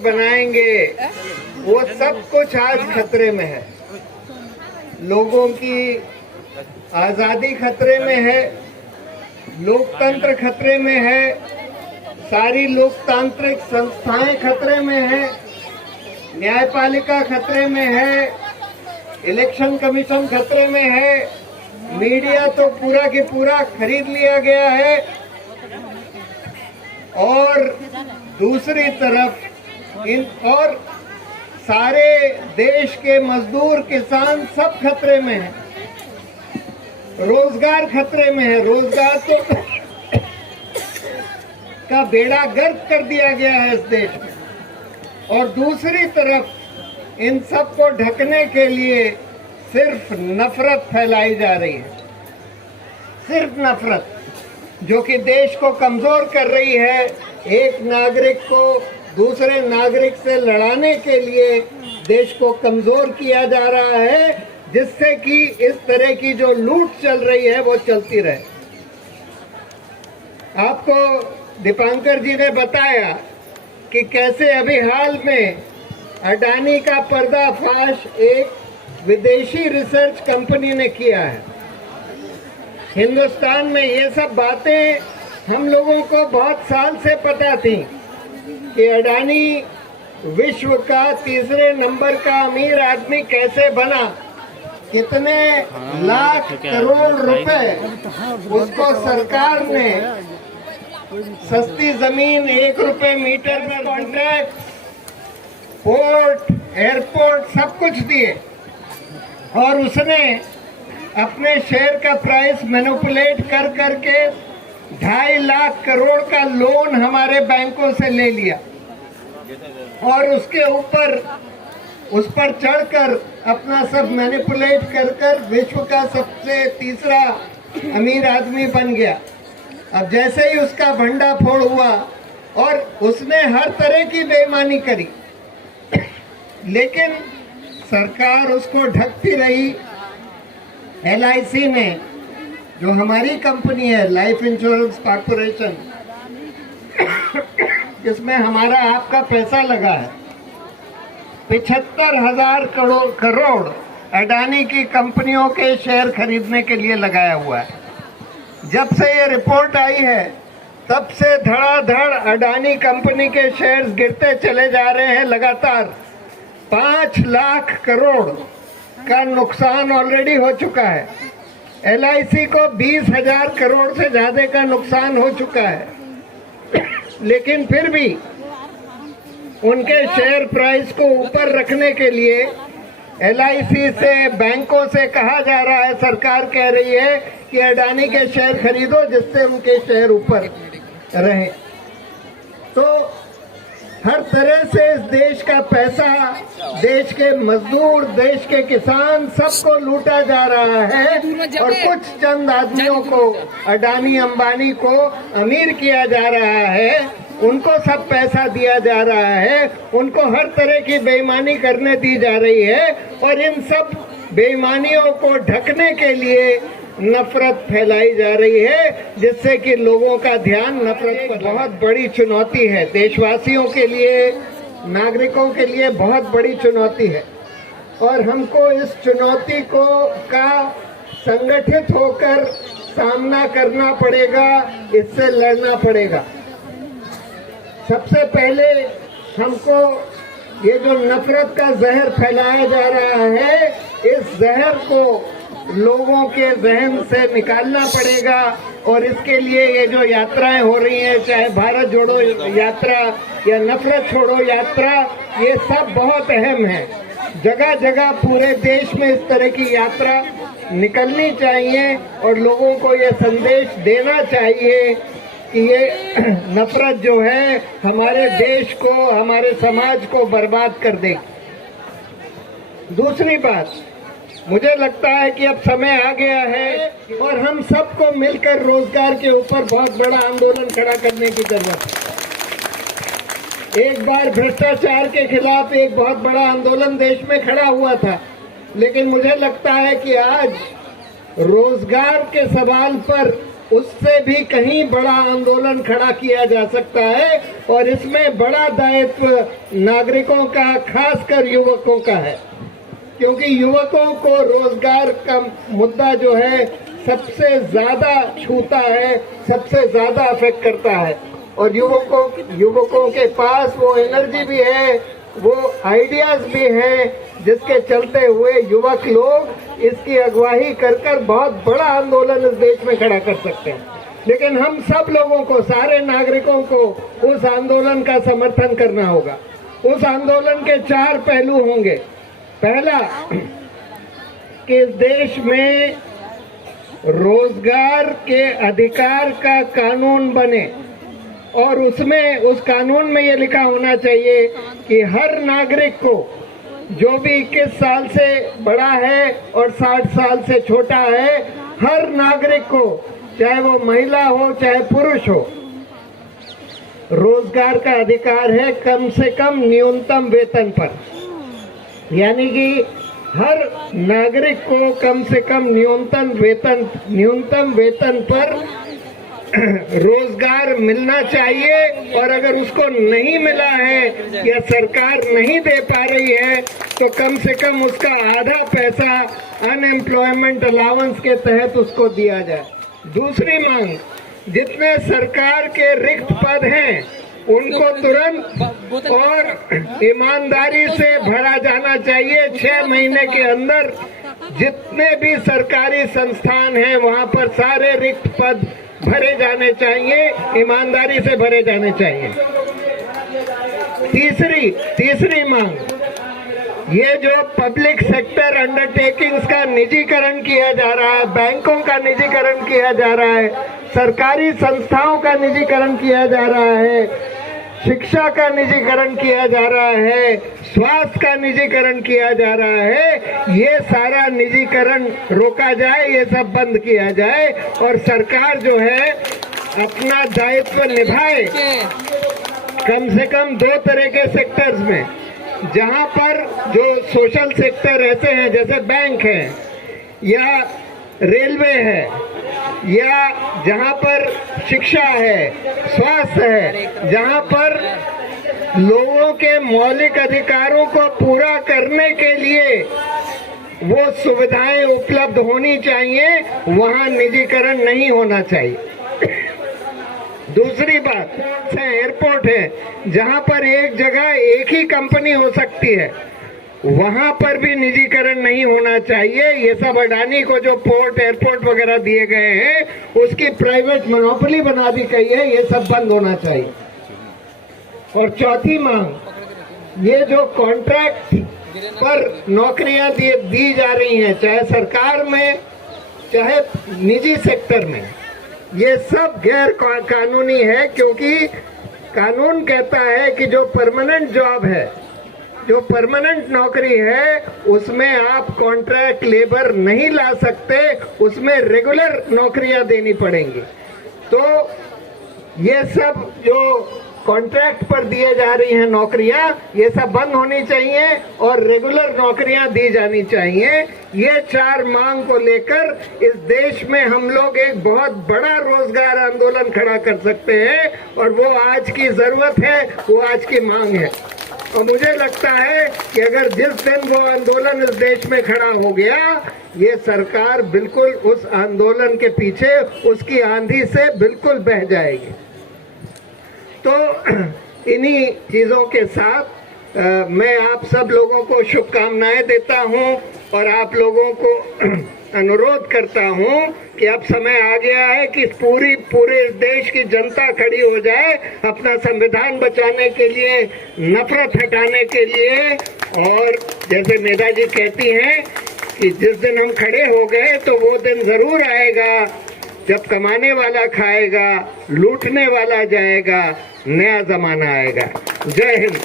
बनाएंगे, वो सब कुछ आज खतरे में है। लोगों की आजादी खतरे में है, लोकतंत्र खतरे में है, सारी लोकतांत्रिक संस्थाएं खतरे में है, न्यायपालिका खतरे में है, इलेक्शन कमीशन खतरे में है, मीडिया तो पूरा की पूरा खरीद लिया गया है और दूसरी तरफ और सारे देश के मजदूर किसान सब खतरे में हैं। रोजगार खतरे में है, रोजगार तो का बेड़ा गर्क कर दिया गया है इस देश में। और दूसरी तरफ इन सब को ढकने के लिए सिर्फ नफरत फैलाई जा रही है, सिर्फ नफरत, जो कि देश को कमजोर कर रही है। एक नागरिक को दूसरे नागरिक से लड़ाने के लिए देश को कमजोर किया जा रहा है, जिससे कि इस तरह की जो लूट चल रही है वो चलती रहे। आपको दीपांकर जी ने बताया कि कैसे अभी हाल में अडानी का पर्दाफाश एक विदेशी रिसर्च कंपनी ने किया है। हिंदुस्तान में ये सब बातें हम लोगों को बहुत साल से पता थी कि अडानी विश्व का तीसरे नंबर का अमीर आदमी कैसे बना, कितने लाख करोड़ रुपए उसको सरकार ने सस्ती जमीन 1 रुपए मीटर में कॉन्ट्रैक्ट, पोर्ट, एयरपोर्ट सब कुछ दिए और उसने अपने शेयर का प्राइस मैनिपुलेट कर करके 2.5 लाख करोड़ का लोन हमारे बैंकों से ले लिया और उसके ऊपर उस पर चढ़कर अपना सब मैनिपुलेट कर कर विश्व का सबसे तीसरा अमीर आदमी बन गया। अब जैसे ही उसका भंडाफोड़ हुआ और उसने हर तरह की बेईमानी करी, लेकिन सरकार उसको ढकती रही। LIC ने, जो हमारी कंपनी है लाइफ इंश्योरेंस कॉर्पोरेशन, जिसमें हमारा आपका पैसा लगा है, 75,000 करोड़ अडानी की कंपनियों के शेयर खरीदने के लिए लगाया हुआ है। जब से ये रिपोर्ट आई है तब से धड़ाधड़ अडानी कंपनी के शेयर्स गिरते चले जा रहे हैं। लगातार 5 लाख करोड़ का नुकसान ऑलरेडी हो चुका है। LIC को 20,000 करोड़ से ज्यादा का नुकसान हो चुका है, लेकिन फिर भी उनके शेयर प्राइस को ऊपर रखने के लिए LIC से, बैंकों से कहा जा रहा है, सरकार कह रही है कि अडानी के शेयर खरीदो जिससे उनके शेयर ऊपर रहे। तो हर तरह से इस देश का पैसा, देश के मजदूर, देश के किसान, सबको लूटा जा रहा है और कुछ चंद आदमियों को, अडानी अंबानी को अमीर किया जा रहा है, उनको सब पैसा दिया जा रहा है, उनको हर तरह की बेईमानी करने दी जा रही है और इन सब बेईमानियों को ढकने के लिए नफरत फैलाई जा रही है, जिससे कि लोगों का ध्यान नफरत पर। बहुत बड़ी चुनौती है देशवासियों के लिए, नागरिकों के लिए बहुत बड़ी चुनौती है और हमको इस चुनौती को का संगठित होकर सामना करना पड़ेगा, इससे लड़ना पड़ेगा। सबसे पहले हमको ये जो नफरत का जहर फैलाया जा रहा है, इस जहर को लोगों के जहन से निकालना पड़ेगा और इसके लिए ये जो यात्राएं हो रही हैं, चाहे भारत जोड़ो यात्रा या नफरत छोड़ो यात्रा, ये सब बहुत अहम है। जगह जगह पूरे देश में इस तरह की यात्रा निकलनी चाहिए और लोगों को ये संदेश देना चाहिए कि ये नफरत जो है हमारे देश को, हमारे समाज को बर्बाद कर देगी। दूसरी बात, मुझे लगता है कि अब समय आ गया है और हम सबको मिलकर रोजगार के ऊपर बहुत बड़ा आंदोलन खड़ा करने की जरूरत है। एक बार भ्रष्टाचार के खिलाफ एक बहुत बड़ा आंदोलन देश में खड़ा हुआ था, लेकिन मुझे लगता है कि आज रोजगार के सवाल पर उससे भी कहीं बड़ा आंदोलन खड़ा किया जा सकता है और इसमें बड़ा दायित्व नागरिकों का, खासकर युवकों का है, क्योंकि युवकों को रोजगार का मुद्दा जो है सबसे ज्यादा छूता है, सबसे ज्यादा अफेक्ट करता है। और युवकों के पास वो एनर्जी भी है, वो आइडियाज भी हैं, जिसके चलते हुए युवक लोग इसकी अगुवाई कर बहुत बड़ा आंदोलन इस देश में खड़ा कर सकते हैं। लेकिन हम सब लोगों को, सारे नागरिकों को उस आंदोलन का समर्थन करना होगा। उस आंदोलन के 4 पहलू होंगे। पहला, कि इस देश में रोजगार के अधिकार का कानून बने और उसमें, उस कानून में ये लिखा होना चाहिए कि हर नागरिक को, जो भी 21 साल से बड़ा है और 60 साल से छोटा है, हर नागरिक को, चाहे वो महिला हो चाहे पुरुष हो, रोजगार का अधिकार है कम से कम न्यूनतम वेतन पर। यानी कि हर नागरिक को कम से कम न्यूनतम वेतन पर रोजगार मिलना चाहिए। और अगर उसको नहीं मिला है या सरकार नहीं दे पा रही है तो कम से कम उसका आधा पैसा अनएम्प्लॉयमेंट अलाउंस के तहत उसको दिया जाए। दूसरी मांग, जितने सरकार के रिक्त पद हैं उनको तुरंत और ईमानदारी से भरा जाना चाहिए। 6 महीने के अंदर जितने भी सरकारी संस्थान हैं वहां पर सारे रिक्त पद भरे जाने चाहिए, ईमानदारी से भरे जाने चाहिए। तीसरी मांग, ये जो पब्लिक सेक्टर अंडरटेकिंग्स का निजीकरण किया जा रहा है, बैंकों का निजीकरण किया जा रहा है, सरकारी संस्थाओं का निजीकरण किया जा रहा है, शिक्षा का निजीकरण किया जा रहा है, स्वास्थ्य का निजीकरण किया जा रहा है, ये सारा निजीकरण रोका जाए, ये सब बंद किया जाए और सरकार जो है अपना दायित्व निभाए। कम से कम 2 तरह के सेक्टर्स में, जहां पर जो सोशल सेक्टर ऐसे हैं जैसे बैंक है या रेलवे है या जहां पर शिक्षा है, स्वास्थ्य है, जहां पर लोगों के मौलिक अधिकारों को पूरा करने के लिए वो सुविधाएं उपलब्ध होनी चाहिए, वहां निजीकरण नहीं होना चाहिए। दूसरी बात, एयरपोर्ट है जहां पर एक जगह एक ही कंपनी हो सकती है, वहां पर भी निजीकरण नहीं होना चाहिए। ये सब अडानी को जो पोर्ट, एयरपोर्ट वगैरह दिए गए हैं उसकी प्राइवेट मोनोपोली बना दी गई है, ये सब बंद होना चाहिए। और चौथी मांग, ये जो कॉन्ट्रैक्ट पर नौकरियां दी जा रही हैं, चाहे सरकार में चाहे निजी सेक्टर में, ये सब गैर कानूनी है। क्योंकि कानून कहता है कि जो परमानेंट जॉब है, जो परमानेंट नौकरी है, उसमें आप कॉन्ट्रैक्ट लेबर नहीं ला सकते, उसमें रेगुलर नौकरियां देनी पड़ेंगी। तो ये सब जो कॉन्ट्रैक्ट पर दिए जा रही हैं नौकरियां, ये सब बंद होनी चाहिए और रेगुलर नौकरियां दी जानी चाहिए। ये 4 मांग को लेकर इस देश में हम लोग एक बहुत बड़ा रोजगार आंदोलन खड़ा कर सकते हैं और वो आज की जरूरत है, वो आज की मांग है। और मुझे लगता है कि अगर जिस दिन वो आंदोलन इस देश में खड़ा हो गया, ये सरकार बिल्कुल उस आंदोलन के पीछे, उसकी आंधी से बिल्कुल बह जाएगी। तो इन्हीं चीजों के साथ मैं आप सब लोगों को शुभकामनाएं देता हूं और आप लोगों को अनुरोध करता हूं कि अब समय आ गया है कि पूरे देश की जनता खड़ी हो जाए अपना संविधान बचाने के लिए, नफरत हटाने के लिए। और जैसे नेताजी कहती हैं कि जिस दिन हम खड़े हो गए तो वो दिन जरूर आएगा जब कमाने वाला खाएगा, लूटने वाला जाएगा, नया जमाना आएगा। जय हिंद।